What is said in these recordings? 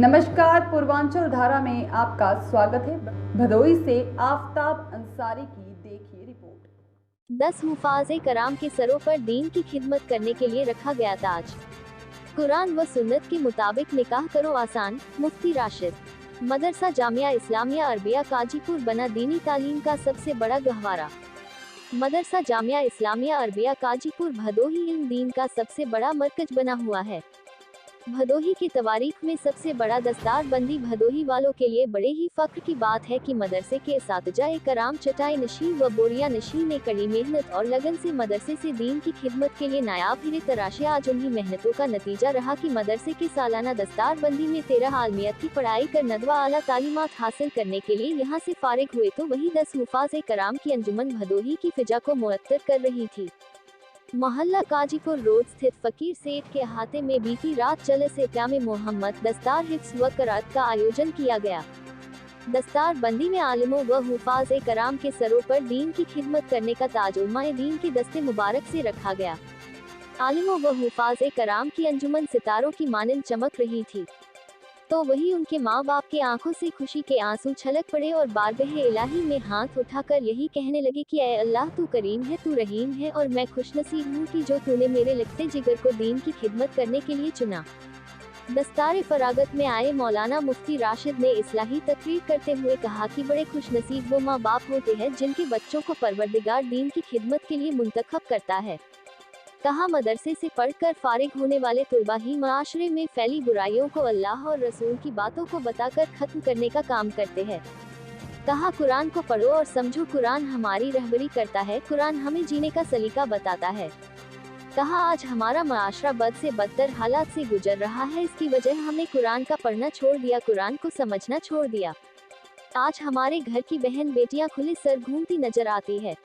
नमस्कार, पूर्वांचल धारा में आपका स्वागत है। भदोही से आफताब अंसारी की देखिए रिपोर्ट। 10 हुफाज़े कराम के सरों पर दीन की खिदमत करने के लिए रखा गया ताज। कुरान व सुन्नत के मुताबिक निकाह करो आसान। मुफ्ती राशिद। मदरसा जामिया इस्लामिया अरबिया काजीपुर बना दीनी तालीम का सबसे बड़ा गहवारा। मदरसा जामिया इस्लामिया अरबिया काजीपुर भदोही इल्म दीन का सबसे बड़ा मरकज बना हुआ है। भदोही की तवारीख में सबसे बड़ा दस्तार बंदी भदोही वालों के लिए बड़े ही फख्र की बात है कि मदरसे के असातिज़ाए कराम चटाई नशीन व बोरिया नशीन ने कड़ी मेहनत और लगन से मदरसे से दीन की खिदमत के लिए नायाब हीरे तराशे। आज उन्हीं मेहनतों का नतीजा रहा कि मदरसे के सालाना दस्तार बंदी में 13 आलमियत की पढ़ाई कर नदवा आला तालीमात हासिल करने के लिए यहाँ से फारिग हुए, तो वही 10 हुफाज़े कराम की अंजुमन भदोही की फिजा को मुअत्तर कर रही थी। मोहल्ला काजीपुर रोड स्थित फकीर सेठ के अहाते में बीती रात जलस इक़ामे मोहम्मद दस्तार हिफ्ज़ व क़राअत का आयोजन किया गया। दस्तार बंदी में आलिमों व हुफाज़े कराम के सरों पर दीन की खिदमत करने का ताज उलमाए दीन के दस्ते मुबारक से रखा गया। आलिमों व हुफाज़े कराम की अंजुमन सितारों की मानिंद चमक रही थी, तो वही उनके माँ बाप के आंखों से खुशी के आंसू छलक पड़े और बारगाह इलाही में हाथ उठाकर यही कहने लगे कि ऐ अल्लाह, तू करीम है, तू रहीम है और मैं खुशनसीब हूँ कि जो तूने मेरे लिखते जिगर को दीन की खिदमत करने के लिए चुना। दस्तार फरागत में आए मौलाना मुफ्ती राशिद ने इस्लाही तकरीर करते हुए कहा कि बड़े खुशनसीब वो माँ बाप होते हैं जिनके बच्चों को परवरदिगार दीन की खिदमत के लिए मुंतखब करता है। कहा, मदरसे से पढ़कर फारिग होने वाले तुलबा ही माशरे में फैली बुराइयों को अल्लाह और रसूल की बातों को बताकर खत्म करने का काम करते हैं। कहा, कुरान को पढ़ो और समझो, कुरान हमारी रहबरी करता है, कुरान हमें जीने का सलीका बताता है। कहा, आज हमारा माशरा बद से बदतर हालात से गुजर रहा है, इसकी वजह हमने कुरान का पढ़ना छोड़ दिया, कुरान को समझना छोड़ दिया। आज हमारे घर की बहन बेटियां खुले सर घूमती नजर आती है।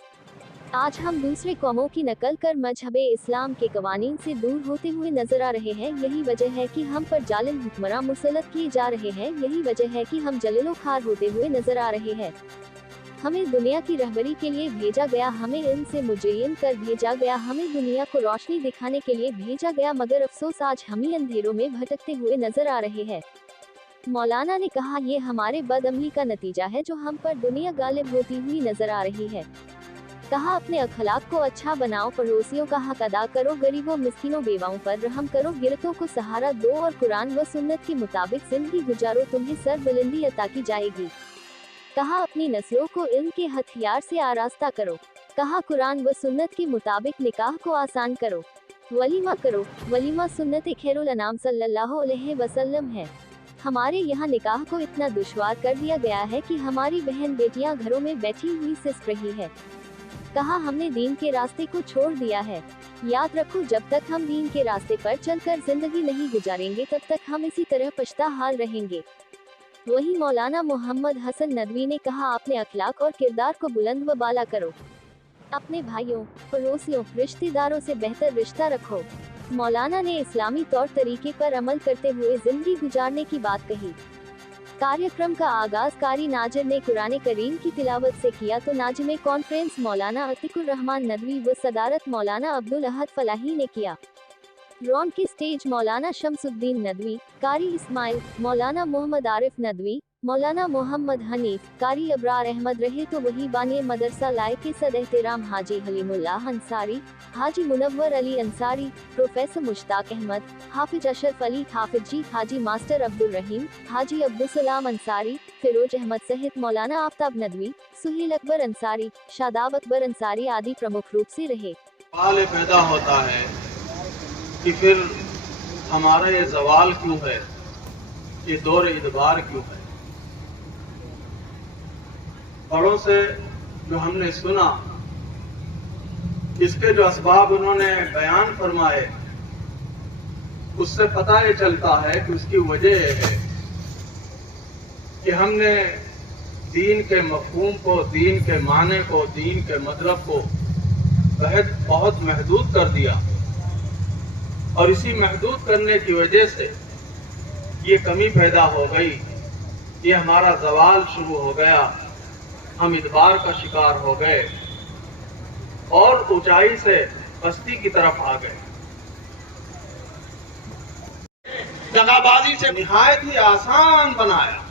आज हम दूसरे कौमों की नकल कर मजहबे इस्लाम के कवानीन से दूर होते हुए नजर आ रहे हैं। यही वजह है कि हम पर जालिम हुक्मरां मुसल्लत किए जा रहे हैं। यही वजह है कि हम जलीलो खार होते हुए नजर आ रहे हैं। हमें दुनिया की रहबरी के लिए भेजा गया, हमें इल्म से मुजय्यन कर भेजा गया, हमें दुनिया को रोशनी दिखाने के लिए भेजा गया, मगर अफसोस आज हम ही अंधेरों में भटकते हुए नजर आ रहे हैं। मौलाना ने कहा, ये हमारे बदअमली का नतीजा है जो हम पर दुनिया गालिब होती हुई नजर आ रही है। कहा, अपने अखलाक को अच्छा बनाओ, पड़ोसियों का हक अदा करो, गरीबों मिस्किनों बेवाओं पर रहम करो, गिरतों को सहारा दो और कुरान व सुन्नत के मुताबिक जिंदगी गुजारो, तुम्हें सर बुलंदी अता की जाएगी। कहा, अपनी नस्लों को इल्म के हथियार से आरास्ता करो। कहा, कुरान व सुन्नत के मुताबिक निकाह को आसान करो, वलीमा करो। वलीमा सुन्नत खैरुल अनाम सल्लल्लाहु अलैहि वसल्लम है। हमारे यहाँ निकाह को इतना दुश्वार कर दिया गया है कि हमारी बहन बेटियां घरों में बैठी हुई सिसक रही है। कहा, हमने दीन के रास्ते को छोड़ दिया है। याद रखो, जब तक हम दीन के रास्ते पर चलकर जिंदगी नहीं गुजारेंगे तब तक हम इसी तरह पछता हाल रहेंगे। वही मौलाना मोहम्मद हसन नदवी ने कहा, अपने अखलाक और किरदार को बुलंद व बाला करो, अपने भाइयों, पड़ोसियों, रिश्तेदारों से बेहतर रिश्ता रखो। मौलाना ने इस्लामी तौर तरीके पर अमल करते हुए जिंदगी गुजारने की बात कही। कार्यक्रम का आगाज कारी नाजिर ने कुरान करीम की तिलावत से किया, तो नाजिमे कॉन्फ्रेंस मौलाना अतीकुर रहमान नदवी व सदारत मौलाना अब्दुल अहद फलाही ने किया। रौन की स्टेज मौलाना शमसुद्दीन नदवी, कारी इस्माइल, मौलाना मोहम्मद आरिफ नदवी, मौलाना मोहम्मद हनीफ, कारी अबरार अहमद रहे, तो वही बानी मदरसा लाए के सद एहतराम हाजी हलीमुल्लाह अंसारी, हाजी मुनव्वर अली अंसारी, प्रोफेसर मुश्ताक अहमद, हाफिज अशरफ अली हाफिज जी, हाजी मास्टर अब्दुल रहीम, हाजी अब्दुल सलाम अंसारी, फिरोज अहमद सहित मौलाना आफताब नदवी, सुहेल अकबर अंसारी, शादाब अकबर अंसारी आदि प्रमुख रूप से रहे। सवाल पैदा होता है कि फिर हमारा ये जवाल क्यों है, ये दौर इदबार क्यों है। बड़ों से जो हमने सुना, इसके जो असबाब उन्होंने बयान फरमाए, उससे पता ये चलता है कि उसकी वजह है कि हमने दीन के मफहूम को, दीन के माने को, दीन के मतलब को बहुत महदूद कर दिया, और इसी महदूद करने की वजह से ये कमी पैदा हो गई, ये हमारा जवाल शुरू हो गया, हम इदबार का शिकार हो गए और ऊंचाई से पस्ती की तरफ आ गए। दगाबाजी से निहायत ही आसान बनाया।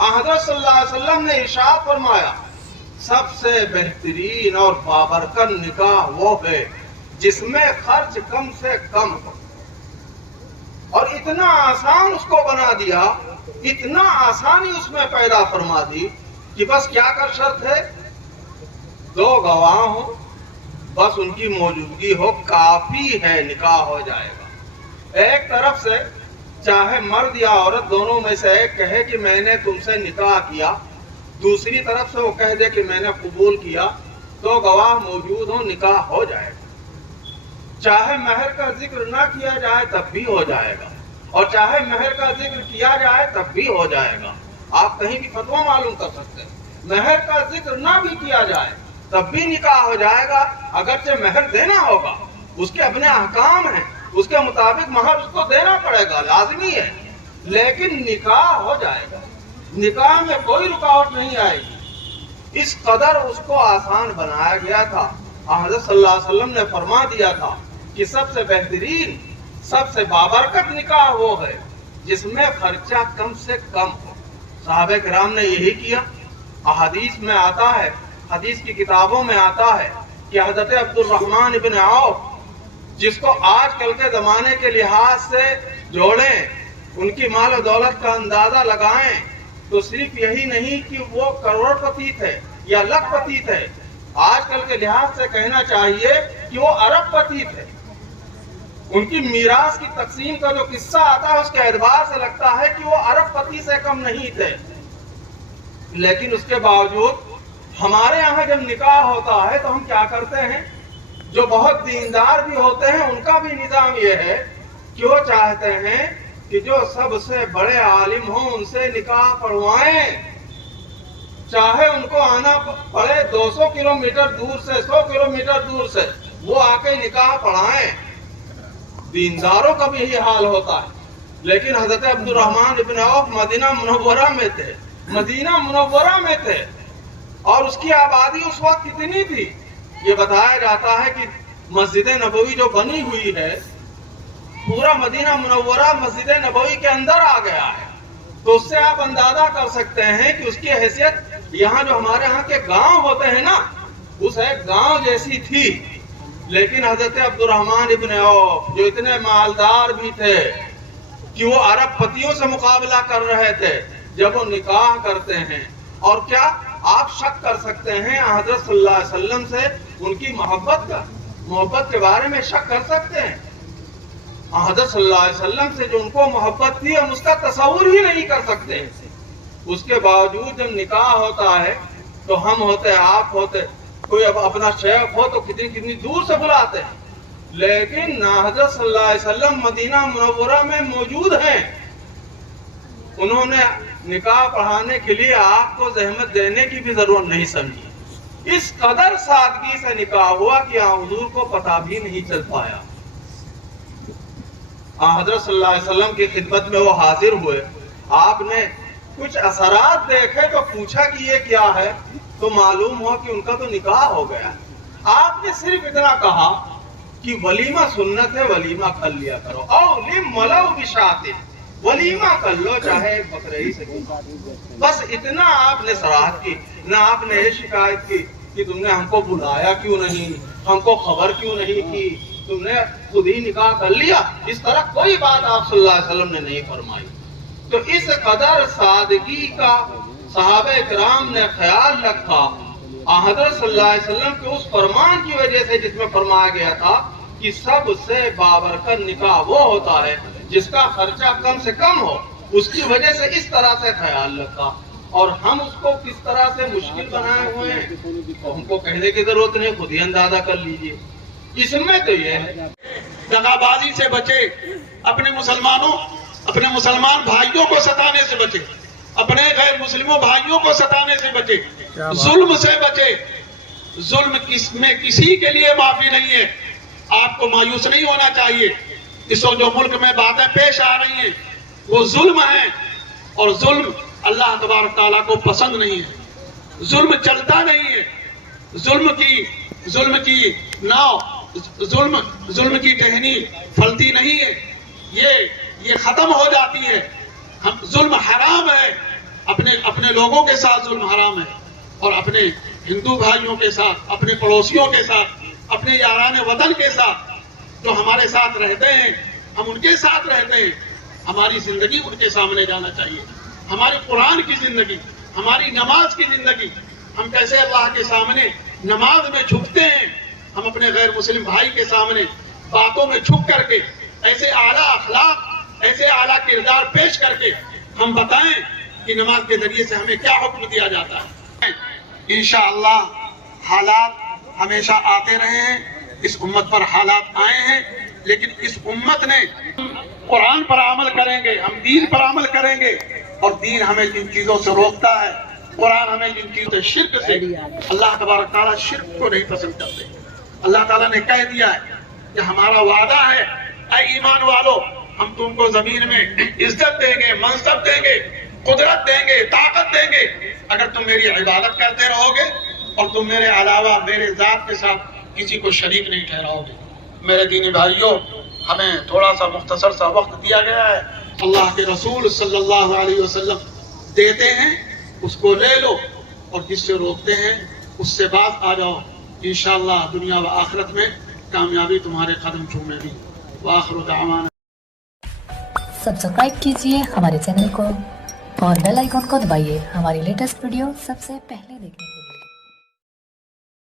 हज़रत सल्लल्लाहु अलैहि वसल्लम ने इरशाद फरमाया, सबसे बेहतरीन और बाबरकत निकाह वो है जिसमें खर्च कम से कम हो। और इतना आसान उसको बना दिया, इतना आसानी उसमें पैदा फरमा दी कि बस क्या कर शर्त है, 2 गवाह हो, बस उनकी मौजूदगी हो, काफी है, निकाह हो जाएगा। एक तरफ से चाहे मर्द या औरत दोनों में से एक कहे कि मैंने तुमसे निकाह किया, दूसरी तरफ से वो कह दे कि मैंने कबूल किया, 2 गवाह मौजूद हो, निकाह हो जाएगा। चाहे महर का जिक्र ना किया जाए तब भी हो जाएगा, और चाहे महर का जिक्र किया जाए तब भी हो जाएगा। आप कहीं भी फतवा मालूम कर सकते हैं, महर का जिक्र ना भी किया जाए तब भी निकाह हो जाएगा। अगरचे महर देना होगा, उसके अपने अहकाम हैं, उसके मुताबिक महर उसको देना पड़ेगा, लाजमी है, लेकिन निकाह हो जाएगा, निकाह में कोई रुकावट नहीं आएगी। इस कदर उसको आसान बनाया गया था। हज़रत सल्लल्लाहु अलैहि वसल्लम ने फरमा दिया था कि सबसे बेहतरीन, सबसे बाबरकत निकाह वो है जिसमें खर्चा कम से कम हो। सहाबे किराम ने यही किया। अहादीस में आता है, हदीस की किताबों में आता है कि हज़रत अब्दुर्रहमान इब्न औफ, जिसको आजकल के जमाने के लिहाज से जोड़ें, उनकी माल और दौलत का अंदाजा लगाएं, तो सिर्फ यही नहीं कि वो करोड़पति थे या लखपति थे, आजकल के लिहाज से कहना चाहिए कि वो अरबपति थे। उनकी मीरास की तकसीम का जो किस्सा आता है उसके एतबार से लगता है कि वो अरबपति से कम नहीं थे। लेकिन उसके बावजूद हमारे यहाँ जब निकाह होता है तो हम क्या करते हैं, जो बहुत दीनदार भी होते हैं उनका भी निजाम ये है कि वो चाहते हैं कि जो सबसे बड़े आलिम हो उनसे निकाह पढ़वाएं, चाहे उनको आना पड़े 200 किलोमीटर दूर से, 100 किलोमीटर दूर से, वो आके निकाह पढ़ाएं। दीनदारों का भी यही हाल होता है। लेकिन हज़रत अब्दुर्रहमान इब्न औफ मदीना मुनव्वरा में थे, मदीना मुनव्वरा में थे, और उसकी आबादी उस वक्त कितनी थी, ये बताया जाता है कि मस्जिद नबवी जो बनी हुई है, पूरा मदीना मुनव्वरा मस्जिद नबवी के अंदर आ गया है। तो उससे आप अंदाजा कर सकते हैं कि उसकी हैसियत यहाँ जो हमारे यहाँ के गांव होते हैं ना, उस एक गांव जैसी थी। लेकिन हज़रत अब्दुर्रहमान इब्न औफ जो इतने मालदार भी थे कि वो अरबपतियों से मुकाबला कर रहे थे, जब वो निकाह करते हैं, और क्या आप शक कर सकते हैं हज़रत सल्लल्लाहु अलैहि वसल्लम से उनकी मोहब्बत के बारे में शक कर सकते हैं। हज़रत सल्लल्लाहु अलैहि वसल्लम से जो उनको मोहब्बत थी हम उसका तस्वुर ही नहीं कर सकते। उसके बावजूद जब निकाह होता है तो हम होते, आप होते, कोई अब अपना शेख हो तो कितनी दूर से बुलाते हैं, लेकिन हज़रत सल्लल्लाहु अलैहि वसल्लम मदीना मुनव्वरा में मौजूद हैं। उन्होंने निकाह पढ़ाने के लिए आपको जहमत देने की भी जरूरत नहीं समझी। इस कदर सादगी से निकाह हुआ कि हुजूर को पता भी नहीं चल पाया। हज़रत सल्लल्लाहु अलैहि वसल्लम की खिदमत में वो हाजिर हुए, आपने कुछ असरात देखे तो पूछा कि ये क्या है, तो मालूम हुआ कि उनका तो निकाह हो गया। आपने सिर्फ इतना कहा कि वलीमा सुन्नत है, वलीमा कर लिया करो, वलीमा कर लो चाहे एक बकरी से, बस इतना आपने सराहत की। ना आपने ये शिकायत की कि तुमने हमको बुलाया क्यों नहीं, हमको खबर क्यों नहीं की, तुमने खुद ही निकाह कर लिया, इस तरह कोई बात आप सल्लल्लाहु अलैहि वसल्लम ने नहीं फरमाई। तो इस कदर सादगी का सहाबे किराम ने ख्याल रखा। हज़रत सल्लल्लाहु अलैहि वसल्लम के उस फरमान की वजह से जिसमें फरमाया गया था कि सबसे बाबरकत निकाह वो होता है जिसका खर्चा कम से कम हो, उसकी वजह से इस तरह से ख्याल रखा। और हम उसको किस तरह से मुश्किल बनाए हुए हैं तो हमको कहने की जरूरत नहीं, खुद ही अंदाजा कर लीजिए। इसमें तो ये है दगाबाजी से बचे, अपने मुसलमान भाइयों को सताने से बचे, अपने गैर मुस्लिमों भाइयों को सताने से बचे, जुल्म से बचे। जुल्म में किसी के लिए माफी नहीं है। आपको मायूस नहीं होना चाहिए। इस वक्त जो मुल्क में बातें पेश आ रही हैं वो जुल्म है, और जुल्म अल्लाह तबारक तआला को पसंद नहीं है। जुल्म चलता नहीं है। जुल्म की नाव, जुल्म की टहनी फलती नहीं है। ये یہ ختم ہو جاتی ہے. ہم ظلم حرام ہے, اپنے لوگوں کے ساتھ ظلم حرام ہے, اور اپنے ہندو بھائیوں کے ساتھ, اپنے پڑوسیوں کے ساتھ, اپنے یاران وطن کے ساتھ جو ہمارے ساتھ رہتے ہیں, ہم ان کے ساتھ رہتے ہیں. ہماری زندگی ان کے سامنے جانا چاہیے. ہماری قرآن کی زندگی, ہماری نماز کی زندگی, ہم کیسے اللہ کے سامنے نماز میں جھکتے ہیں, ہم اپنے غیر مسلم بھائی کے سامنے باتوں میں جھک کر کے ایسے اعلیٰ اخلاق, ایسے اعلیٰ کردار پیش کر کے ہم بتائیں کہ نماز کے ذریعے سے ہمیں کیا حکم دیا جاتا ہے. انشاءاللہ حالات ہمیشہ آتے رہے ہیں, اس امت پر حالات آئے ہیں, لیکن اس امت نے قرآن پر عمل کریں گے, ہم دین پر عمل کریں گے, اور دین ہمیں جن چیزوں سے روکتا ہے, قرآن ہمیں جن چیزوں سے, شرک سے, اللہ تبارک تعالیٰ شرک کو نہیں پسند کرتے. اللہ تعالیٰ نے کہہ دیا ہے کہ ہمارا وعدہ ہے, اے ایمان والو, ہم تم کو زمین میں عزت دیں گے, منصب دیں گے, قدرت دیں گے, طاقت دیں گے, اگر تم میری عبادت کرتے رہو گے اور تم میرے علاوہ میرے ذات کے ساتھ کسی کو شریک نہیں ٹھہراؤ گے. میرے دینی بھائیوں, ہمیں تھوڑا سا مختصر سا وقت دیا گیا ہے, اللہ کے رسول صلی اللہ علیہ وسلم دیتے ہیں, اس کو لے لو, اور جس سے روکتے ہیں اس سے باز آ جاؤ. انشاءاللہ دنیا و آخرت میں کامیابی تمہارے قدم چومے گی. وآخر دعوانا. سبسکرائب کیجیے ہمارے چینل کو اور بیل آئیکن کو دبائیے ہماری لیٹسٹ ویڈیو سب سے پہلے دیکھنے کے لیے.